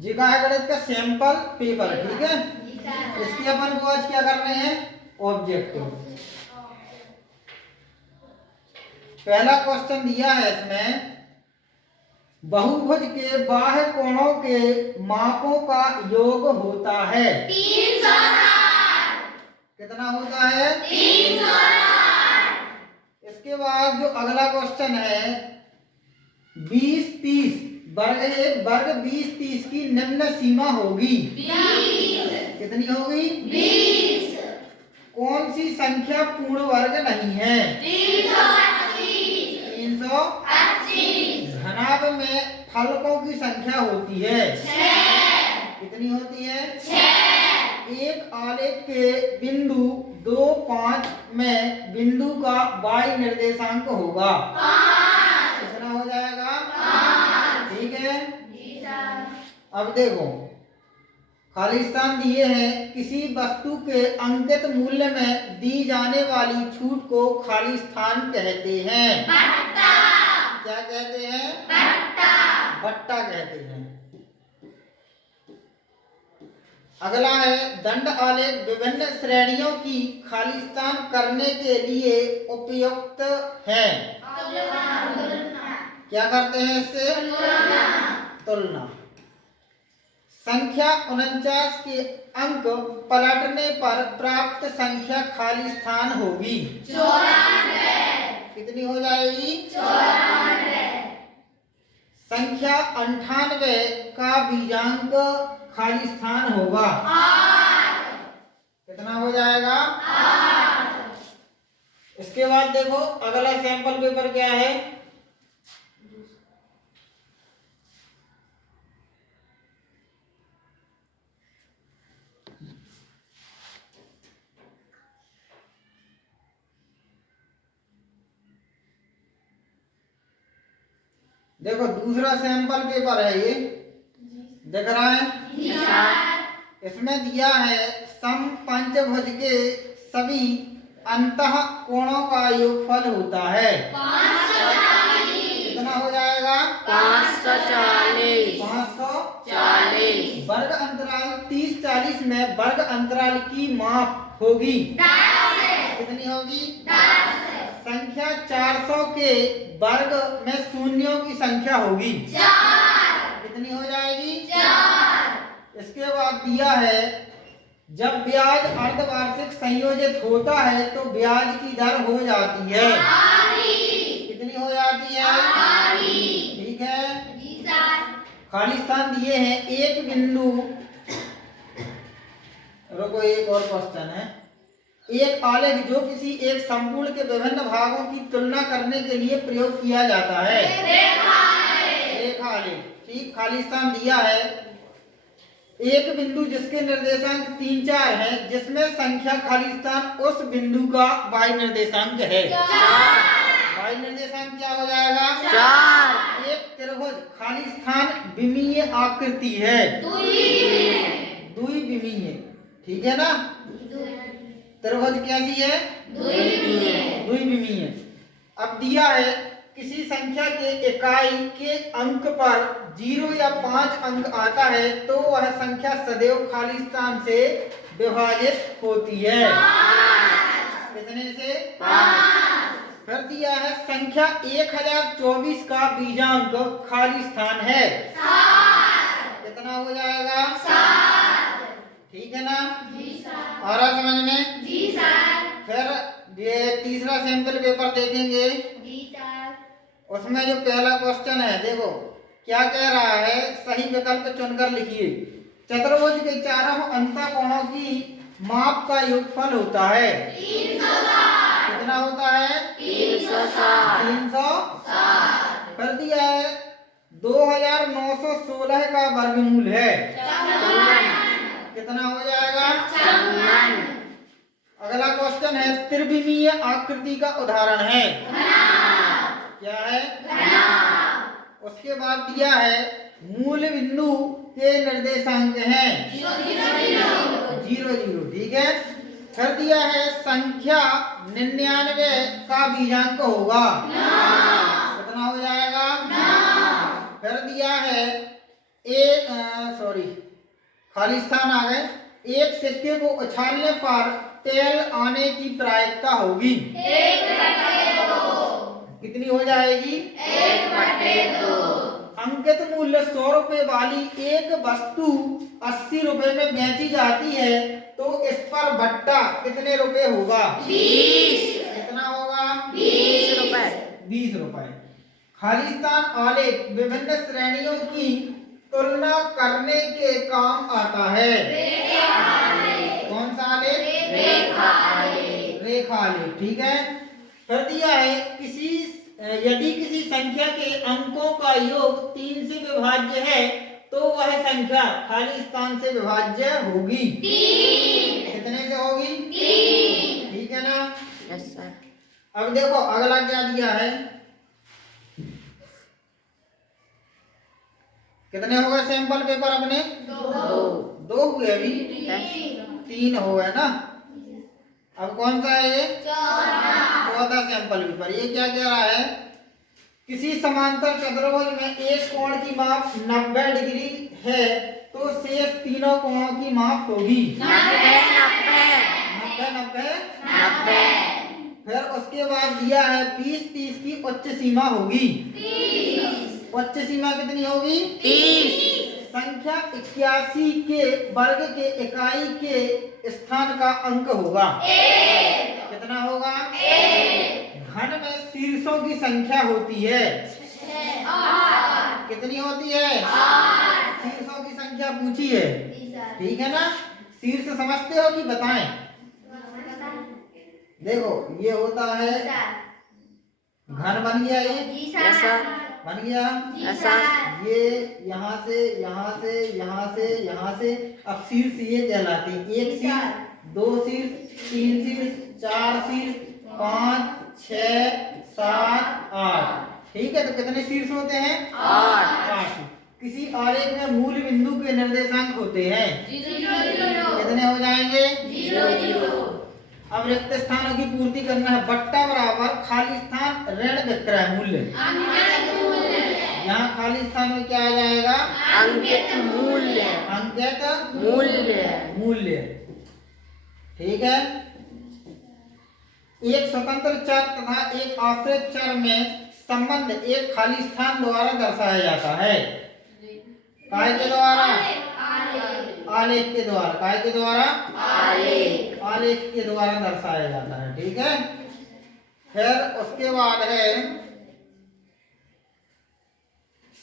Zika है गणित का सैंपल पेपर, ठीक है। इसकी अपन को आज क्या कर रहे हैं, ऑब्जेक्टिव। पहला क्वेश्चन दिया है इसमें, बहुभुज के बाह्य कोणों के मापों का योग होता है 360। कितना होता है 360। इसके बाद जो अगला क्वेश्चन है, 20-30 वर्ग 1 वर्ग 20-30 की निम्न सीमा होगी 20। कितनी होगी 20। कौन सी संख्या पूर्ण वर्ग नहीं है 325। 325। घनाभ में फलकों की संख्या होती है 6। कितनी होती है 6। एक आलेख के बिंदु 2, 5 में बिंदु का y निर्देशांक होगा 5। कितना हो जाएगा 5। ठीक है। जी सर। अब देखो, खाली स्थान दिए हैं, किसी वस्तु के अंकित मूल्य में दी जाने वाली छूट को खाली स्थान कहते हैं। बट्टा। क्या कहते हैं, बट्टा। बट्टा कहते हैं। अगला है, दंड आलेख विभिन्न श्रेणियों की खाली स्थान करने के लिए उपयुक्त है। क्या करते हैं इससे, तुलना। संख्या 49 के अंक पलटने पर प्राप्त संख्या खाली स्थान होगी 94। कितनी हो जाएगी 94। संख्या 98 का बीजांक खाली स्थान होगा 8। कितना हो जाएगा 8। इसके बाद देखो अगला सैंपल पेपर क्या है, देखो दूसरा सैंपल पेपर है ये, दिख रहा है। जी सर। इसमें दिया है, समपंचभुज के सभी अंतः कोणों का योगफल होता है 540। कितना हो जाएगा 540। 540। वर्ग अंतराल 30-40 में वर्ग अंतराल की माप होगी 10। कितनी होगी 10। संख्या 400 के वर्ग में शून्यों की संख्या होगी 4। कितनी हो जाएगी 4। इसके बाद दिया है, जब ब्याज अर्धवार्षिक संयोजित होता है तो ब्याज की दर हो जाती है कितनी हो जाती है ठीक है। जी सर। खाली स्थान दिए हैं, एक बिंदु, रुको एक और क्वेश्चन है, एक आलेख जो किसी एक संपूर्ण के विभिन्न भागों की तुलना करने के लिए प्रयोग किया जाता है रेखा आलेख, ठीक। खाली स्थान दिया है, एक बिंदु जिसके निर्देशांक 3, 4 है, जिसमें संख्या खाली स्थान उस बिंदु का y निर्देशांक है 4। y निर्देशांक क्या हो जाएगा 4। एक त्रिभुज खाली स्थान विमीय आकृति है द्विविमीय, ठीक है ना। त्रिभुज कैसी है द्विविमीय। अब दिया है, किसी संख्या के इकाई के अंक पर 0 या 5 अंक आता है तो वह संख्या सदैव खाली स्थान से विभाजित होती है कितने से 5। फिर दिया है, संख्या 1024 का बीजांक खाली स्थान है 7। कितना हो जाएगा 7। ठीक है ना। जी सर। आ रहा समझ में। जी सर। फिर ये तीसरा सैंपल पेपर देखेंगे, जी सर। उसमें जो पहला क्वेश्चन है, देखो क्या कह रहा है, सही विकल्प चुनकर लिखिए। चतुर्भुज के चारों अंतःकोणों की माप का योगफल होता है 360। कितना होता है 360। 360। कर दिया है, 2916 का वर्गमूल है कितना हो जाएगा 56। अगला क्वेश्चन है, त्रिविमीय आकृति का उदाहरण है क्या है उसके बाद दिया है, मूल बिंदु के निर्देशांक हैं 0, 0, ठीक है। फिर दिया है, संख्या 99 का बीजांक होगा कितना हो जाएगा 9। फिर दिया है, खाली स्थान आ गए। एक सिक्के को उछालने पर तेल आने की प्रायिकता होगी। कितनी हो जाएगी? 1/2। अंकित मूल्य 100 रुपए वाली एक वस्तु 80 रुपए में बेची जाती है तो इस पर बट्टा कितने रुपए होगा? 20। कितना होगा? 20 रुपए। 20 रुपए। खाली स्थान आलेख विभिन्न श्रेणियों की तुलना करने के काम आता है। कौन सा आलेख? रेखा आलेख। रेखा आलेख, ठीक है। कर दिया है यदि किसी संख्या के अंकों का योग 3 से विभाज्य है तो वह संख्या खाली स्थान से विभाज्य होगी। 3। कितने से होगी? 3। ठीक है ना? Yes sir. अब देखो अगला क्या दिया है। कितने हो गए सैंपल पेपर अपने? 2 हुए अभी। 3 हो गए ना। अब कौन सा है ये? 14 सैंपल पेपर। ये क्या कह रहा है? किसी समांतर चतुर्भुज में एक कोण की माप 90 डिग्री है तो शेष तीनों कोणों की माप होगी 90। 90। फिर उसके बाद दिया है 20-30 की उच्च सीमा होगी। उच्च सीमा कितनी होगी? 30। संख्या 81 के वर्ग के इकाई के स्थान का अंक होगा। कितना होगा? घन में शीर्षों की संख्या होती है। कितनी होती है? शीर्षों की संख्या पूछी है, ठीक है ना? शीर्ष समझते हो कि बताएं? देखो ये होता है घन। बन गया ये? Yes sir. बन गया? Yes sir. ये यहाँ से यहाँ से यहाँ से यहाँ से अब शीर्ष ये कहलाते हैं। 1 शीर्ष, 2 शीर्ष, 3 शीर्ष, 4 शीर्ष, 5, 6, 7, 8। ठीक है, तो कितने शीर्ष होते हैं? 8। किसी आलेख में मूल बिंदु के निर्देशांक होते हैं। कितने हो जाएंगे? 0। अब रिक्त स्थानों की पूर्ति करना है। बट्टा बराबर खाली स्थान ऋण विक्रय मूल्य। यहाँ खाली स्थान में क्या आ जाएगा? अंकित मूल्य। अंकित मूल्य। ठीक है। एक स्वतंत्र चर तथा एक आश्रित चर में संबंध एक खाली स्थान द्वारा दर्शाया जाता है। काय के द्वारा? आलेख के द्वारा। काय के द्वारा? आलेख के द्वारा दर्शाया जाता है, ठीक है। फिर उसके बाद है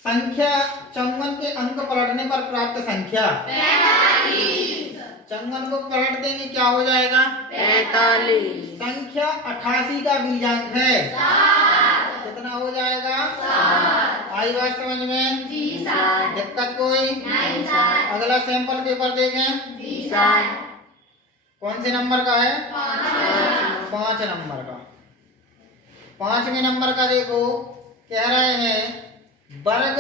संख्या 54 के अंक पलटने पर प्राप्त संख्या। 45। 54 को पलट देंगे क्या हो जाएगा? 45। संख्या 88 का बीजांक है 7। कितना हो जाएगा? 7। आई बात समझ में? जी सर। दिक्कत कोई? नहीं सर। अगला सैंपल पेपर देखें। जी सर। कौन से नंबर का है? 5 नंबर का। 5वें नंबर का देखो, कह रहे हैं वर्ग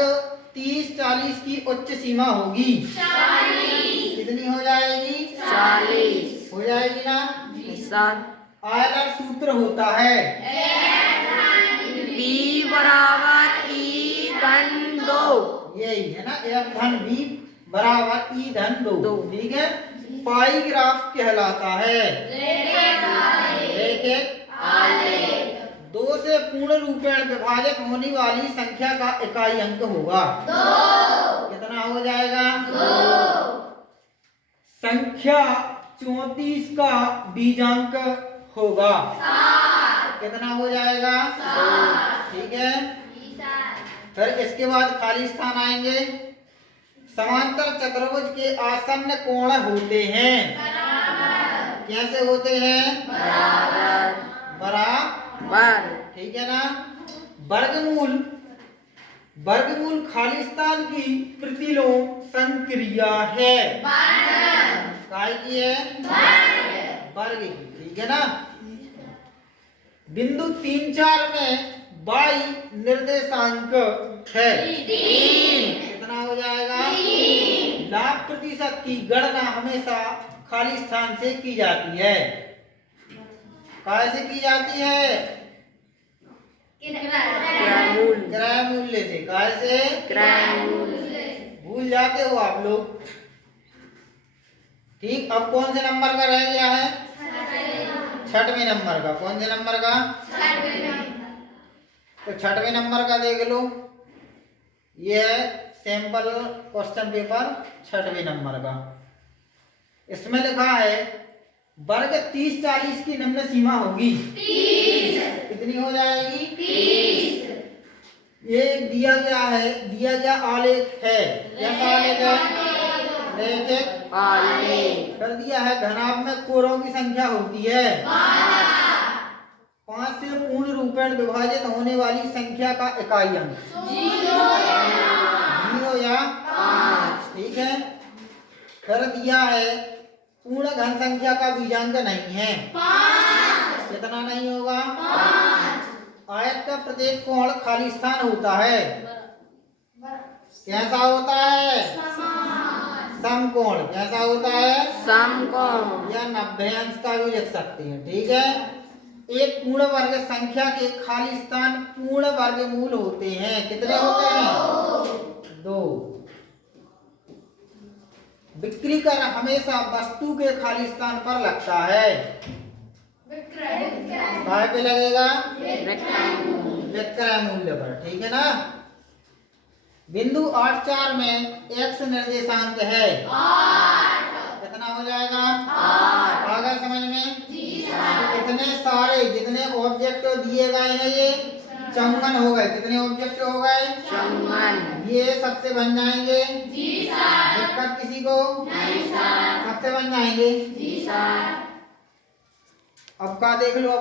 30-40 की उच्च सीमा होगी। 40। कितनी हो जाएगी? 40 हो जाएगी ना? जी सर। आयलर सूत्र होता है B बराबर E धन 2। यही है ना, F धन B बराबर E धन 2। 2। ठीक है। पाई ग्राफ कहलाता है एक 2 से पूर्ण रूपेण विभाजित होने वाली संख्या का इकाई अंक होगा 2। कितना हो जाएगा? 2। संख्या 34 का बीजांक होगा 7। कितना हो जाएगा? 7। ठीक है। जी सर। फिर इसके बाद खाली स्थान आएंगे। समांतर चतुर्भुज के आसन्न कोण होते हैं। कैसे होते हैं? बराबर। ठीक है ना। वर्गमूल खाली स्थान की प्रतिलोम संक्रिया है। काय की है? वर्ग की। ठीक है ना। बिंदु 3-4 में y निर्देशांक है 3। कितना हो जाएगा? 3। लाभ प्रतिशत की गणना हमेशा खाली स्थान से की जाती है। कैसे की जाती है? क्रय मूल्य से। कैसे? क्रय मूल्य। भूल जाते हो आप लोग। ठीक, अब कौन से नंबर का रह गया है? 6वें नंबर का। कौन से नंबर का? तो 6वें नंबर का देख लो, ये है सैंपल क्वेश्चन पेपर 6वें नंबर का। इसमें लिखा है वर्ग 30-40 की निम्न सीमा होगी। 30। कितनी हो जाएगी? 30। ये दिया गया है, दिया गया आलेख है। कैसा आलेख है? रैखिक आलेख। कर दिया है घनाभ में कोरों की संख्या होती है 5 से पूर्ण रूपेण विभाजित होने वाली संख्या का इकाई अंक 0 या 5। ठीक है। कर दिया है पूर्ण घन संख्या का बीजांक नहीं है 5। कितना नहीं होगा? 5। आयत का प्रत्येक कोण खाली स्थान होता है। कैसा होता है? समकोण। कैसा होता है? समकोण। या 90 अंश का भी लिख सकते हैं। ठीक है। एक पूर्ण वर्ग संख्या के खाली स्थान पूर्ण वर्गमूल होते हैं। कितने होते हैं? 2। विक्री कर हमेशा वस्तु के खाली स्थान पर लगता है। काय पे लगेगा? विक्रय मूल्य पर। ठीक है ना। बिंदु 8-4 में x निर्देशांक है 8। कितना हो जाएगा? 8। आ गया समझ में? कितने सारे जितने ऑब्जेक्ट दिए गए हैं ये 54 हो गए। कितने ऑब्जेक्ट हो गए? 54। ये सबसे बन जाएंगे? दिक्कत किसी को? नहीं सर। सबसे बन जाएंगे? जी सर। अब का देख लो।